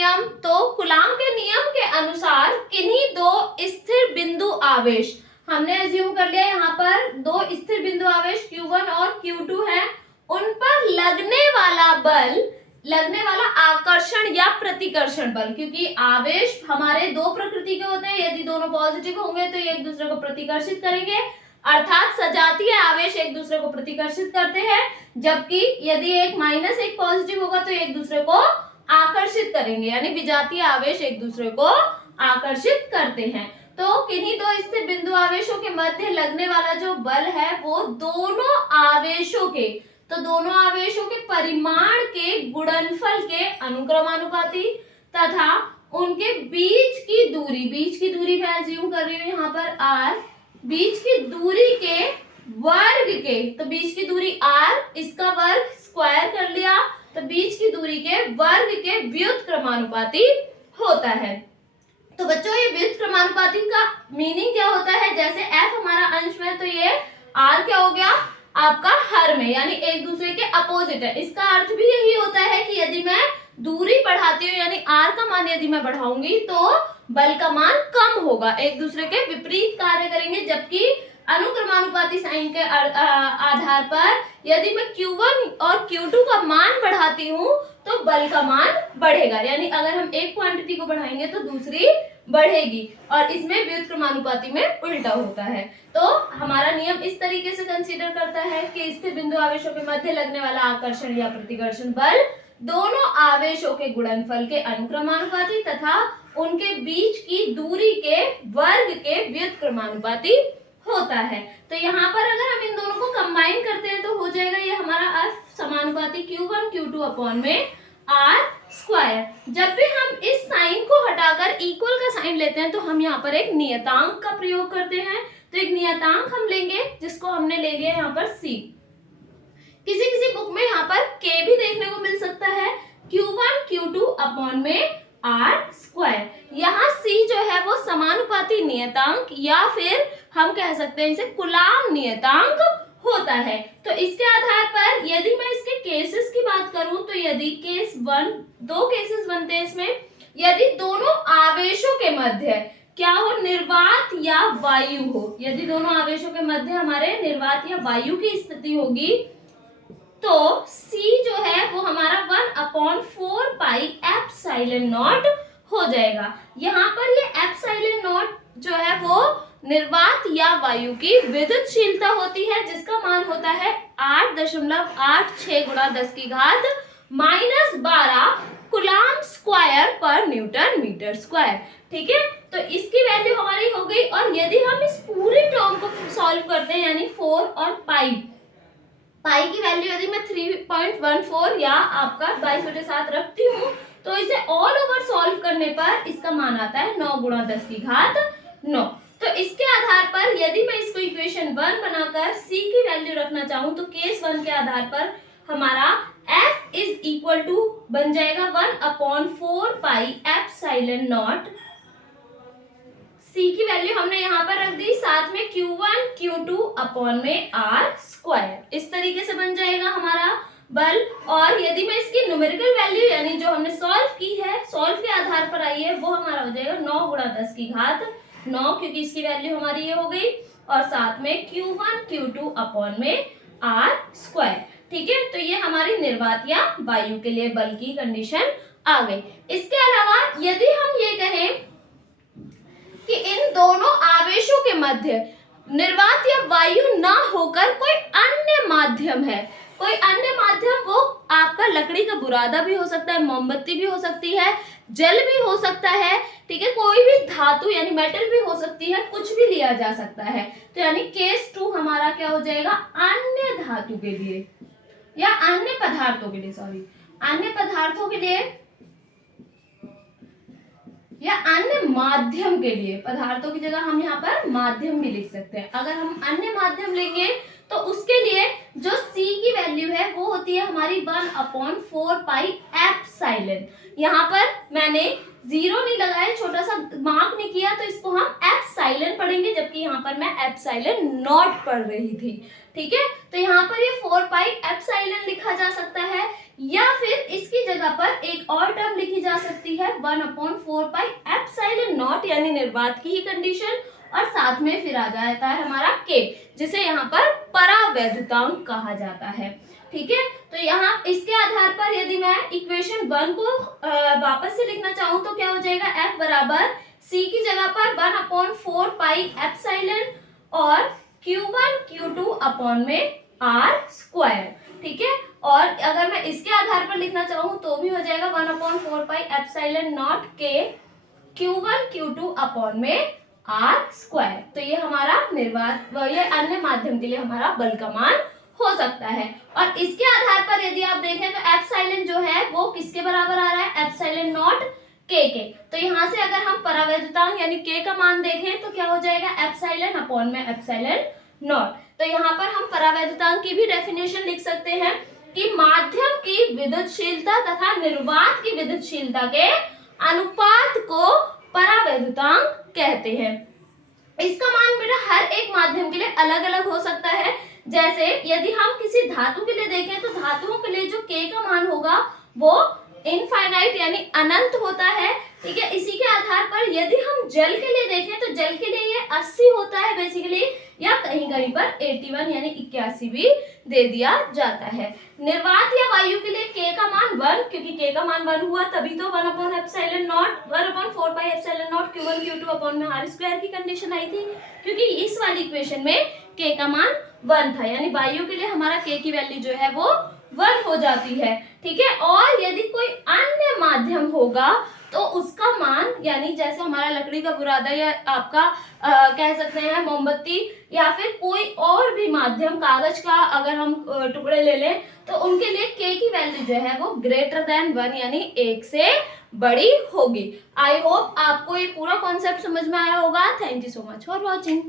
नियम, तो कूलाम के नियम के अनुसार किन्हीं दो स्थिर बिंदु आवेश, हमने एज्यूम कर लिया यहाँ पर दो स्थिर बिंदु आवेश Q1 और Q2 है, उन पर लगने वाला बल, लगने वाला आकर्षण या प्रतिकर्षण बल, क्योंकि आवेश हमारे दो प्रकृति के होते हैं, यदि दोनों पॉजिटिव होंगे तो ये एक दूसरे को प्रतिकर्षित करेंगे, अर्थात सजातीय आवेश एक दूसरे को प्रतिकर्षित करते हैं, जबकि यदि एक माइनस एक पॉजिटिव होगा तो एक दूसरे को आकर्षित करेंगे, यानी विजातीय आवेश एक दूसरे को आकर्षित करते हैं। तो किन्हीं दो स्थिर बिंदु आवेशों के मध्य लगने वाला जो बल है वो दोनों आवेशों के, तो दोनों आवेशों के परिमाण के गुणनफल के अनुक्रमानुपाती तथा उनके बीच की दूरी मैं अज्यूम कर रही हूँ यहाँ पर r, बीच की दूरी के वर्ग के, तो बीच की दूरी r, इसका वर्ग स्क्वायर कर लिया, तो बीच की दूरी के वर्ग के व्युत्क्रमानुपाती होता है। तो बच्चों ये व्युत्क्रमानुपाती का मीनिंग क्या होता है, जैसे f हमारा अंश में तो ये r क्या हो गया आपका हर में, यानी एक दूसरे के अपोजिट है। इसका अर्थ भी यही होता है कि यदि मैं दूरी बढ़ाती हूँ यानी r का मान यदि मैं बढ़ाऊंगी तो बल का मान कम होगा, एक दूसरे के विपरीत कार्य करेंगे, जबकि अनुक्रमानुपाती साइन के आधार पर यदि मैं Q1 और Q2 का मान बढ़ाती हूँ तो बल का मान बढ़ेगा, यानी अगर हम एक क्वांटिटी को बढ़ाएंगे तो दूसरी बढ़ेगी, और इसमें व्युत्क्रमानुपाती में उल्टा होता है। तो हमारा नियम इस तरीके से कंसीडर करता है कि स्थिर बिंदु आवेशों के मध्य लगने वाला आकर्षण या प्रतिकर्षण बल दोनों आवेशों के गुणनफल के अनुक्रमानुपाती तथा उनके बीच की दूरी के वर्ग के व्युत्क्रमानुपाती होता है। तो यहाँ पर अगर हम इन दोनों को कंबाइन करते हैं तो हो जाएगा ये हमारा F समानुपाती Q1 Q2 अपॉन में R स्क्वायर। जब भी हम इस साइन को हटाकर इक्वल का साइन लेते हैं तो हम यहाँ पर एक नियतांक का प्रयोग करते हैं, तो एक नियतांक हम लेंगे जिसको हमने ले लिया यहाँ पर C। किसी किसी बुक में यहाँ पर K भी देखने को मिल सकता है, Q1 Q2 अपॉन में R स्क्वायर। यहाँ C जो है वो समानुपाती नियतांक या फिर हम कह सकते हैं इसे कूलाम नियतांक होता है। तो इसके आधार पर यदि मैं इसके केसेस की बात करूं तो यदि केस 1, दो केसेस बनते हैं इसमें, यदि दोनों आवेशों के मध्य क्या हो, निर्वात या वायु हो, यदि दोनों आवेशों के मध्य हमारे निर्वात या वायु की स्थिति होगी तो C जो है वो हमारा 1/4 पाई एप्सिलॉन नॉट हो जाएगा। यहाँ पर ये एप्सिलॉन नॉट जो है वो निर्वात या वायु की विद्युतशीलता होती है, जिसका मान होता है 8.86 गुणा 10 की घात -12 कूलाम स्क्वायर पर न्यूटन मीटर स्क्वायर। ठीक है, तो इसकी वैल्यू हमारी हो गई। और यदि हम इस पूरी टर्म को सॉल्व करते हैं यानी 4 और पाई की वैल्यू यदि मैं 3.14 या आपका 22/7 रखती हूँ तो इसे ऑल ओवर सॉल्व करने पर इसका मान आता है 9 गुणा 10 की घात 9। तो इसके आधार पर यदि मैं इसको इक्वेशन 1 बनाकर C की वैल्यू रखना चाहूँ तो केस 1 के आधार पर हमारा F इज इक्वल टू बन जाएगा 1/4 पाई एप्सिलॉन नॉट। C की वैल्यू हमने यहाँ पर रख दी, साथ में Q1 Q2 अपॉन में R स्क्वायर, इस तरीके से बन जाएगा हमारा बल। और यदि मैं इसकी न्यूमेरिकल वैल्यू यानी जो हमने सॉल्व की है, सॉल्व के आधार पर आई है, वो हमारा हो जाएगा 9 गुणा 10 की घात 9, क्योंकि इसकी वैल्यू हमारी ये हो गई, और साथ में Q1 Q2 अपॉन में R स्क्वायर। ठीक है, तो ये हमारी निर्वात या वायु के लिए बल की कंडीशन आ गई। इसके अलावा यदि हम ये कहें कि इन दोनों आवेशों के मध्य निर्वात या वायु ना होकर कोई अन्य माध्यम है, कोई अन्य माध्यम, वो आपका लकड़ी का बुरादा भी हो सकता है, मोमबत्ती भी हो सकती है, जल भी हो सकता है, ठीक है, कोई भी धातु यानी मेटल भी हो सकती है, कुछ भी लिया जा सकता है। तो यानी केस 2 हमारा क्या हो जाएगा, अन्य धातु के लिए या अन्य पदार्थों के लिए, अन्य पदार्थों के लिए या अन्य माध्यम के लिए, पदार्थों की जगह हम यहाँ पर माध्यम भी लिख सकते हैं। अगर हम अन्य माध्यम लेंगे तो उसके लिए जो C की वैल्यू है वो होती है हमारी 1/4 पाई एप्सिलॉन। यहाँ पर मैंने 0 नहीं लगाया, छोटा सा मार्क नहीं किया, तो इसको हम एप्सिलॉन पढ़ेंगे, जबकि यहाँ पर मैं एप्सिलॉन नॉट पढ़ रही थी। ठीक है, तो यहाँ पर ये 4 पाई एप्सिलॉन लिखा जा सकता है, या फिर इसकी जगह पर एक और टर्म लिखी जा सकती है 1/4 पाई एप्सिलॉन नॉट, यानी निर्वात की ही कंडीशन, और साथ में फिर आ जाता है हमारा k, जिसे यहाँ पर परावैद्युतांक कहा जाता है। ठीक है, तो यहाँ इसके आधार पर यदि मैं इक्वेशन 1 को वापस से लिखना चाहूँ तो क्या हो जाएगा, F बराबर C की जगह पर 1/4 पाई एप्सिलॉन और Q1 Q2 अपॉन में R स्क्वायर। ठीक है, और अगर मैं इसके आधार पर लिखना चाहूँ तो भी हो जाएगा 1/4 pi epsilon not K Q1 Q2 upon में R स्क्वायर। तो ये हमारा निर्वात, ये अन्य माध्यम के लिए हमारा बल का मान हो सकता है। और इसके आधार पर यदि आप देखें तो एप्सिलॉन जो है वो किसके बराबर आ रहा है, एप्सिलॉन नॉट k के। तो यहाँ से अगर हम परावैद्युतांक यानी k का मान देखें तो क्या हो जाएगा, एप्सिलॉन अपॉन में एप्सिलॉन नॉट। तो यहाँ पर हम परावैद्युतांक की भी डेफिनेशन लिख सकते हैं कि माध्यम की विद्युतशीलता तथा निर्वात की विद्युतशीलता के अनुपात को परावैद्युतांक कहते हैं। इसका मान बेटा हर एक माध्यम के लिए अलग अलग हो सकता है। जैसे यदि हम किसी धातु के लिए देखें तो धातुओं के लिए जो k का मान होगा वो इनफाइनाइट यानी अनंत होता है। ठीक है, इसी के आधार पर यदि हम जल के लिए देखें तो जल के लिए ये 80 होता है बेसिकली, या कहीं कहीं पर 81 यानी 81 भी दे दिया जाता है। निर्वात या वायु के लिए k का मान 1, क्योंकि k का मान 1 हुआ तभी तो 1/4 pi epsilon not Q1 Q2 upon में R स्क्वायर की कंडीशन आई थी, क्योंकि इस वाली इक्वेशन में k का मान 1 था, यानी वायु के लिए हमारा k की वैल्यू जो है वो 1 हो जाती है। ठीक है, और यदि कोई अन्य माध्यम होगा तो उसका मान, यानी जैसे हमारा लकड़ी का बुरादा या आपका कह सकते हैं मोमबत्ती, या फिर कोई और भी माध्यम कागज का अगर हम टुकड़े ले लें तो उनके लिए k की वैल्यू जो है वो ग्रेटर देन 1 यानी 1 से बड़ी होगी। आई होप आपको ये पूरा कॉन्सेप्ट समझ में आया होगा। Thank you so much for watching.